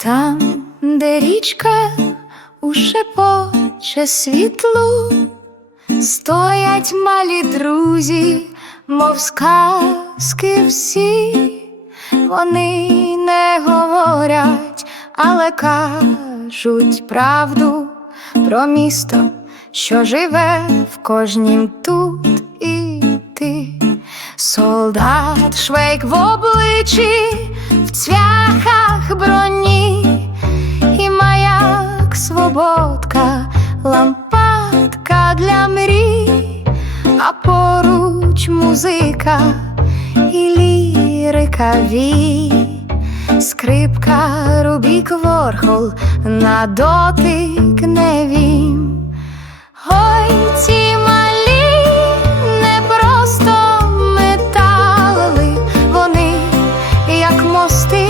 Там, де річка у шепоче світлу, стоять малі друзі, мов сказки всі, вони не говорять, але кажуть правду про місто, що живе в кожнім тут і ти. Солдат швейк в обличчі, лампадка для мрій, а поруч музика і лірика вій, скрипка, рубік, ворхол, на дотик невім. Ой, ці малі не просто метали, вони як мости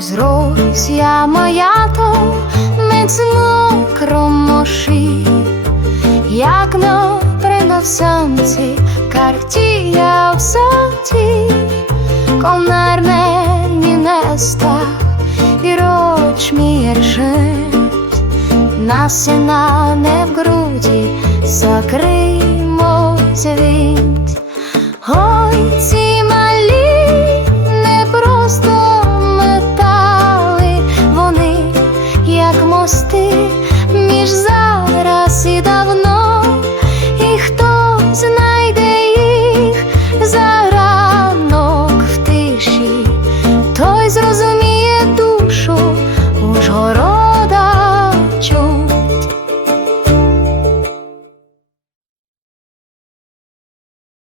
Повз я моя то міцно кромоші, як на приносанці картія в саді, комерне мінеста і роч міржить, насіна не в груді, закриймо звір.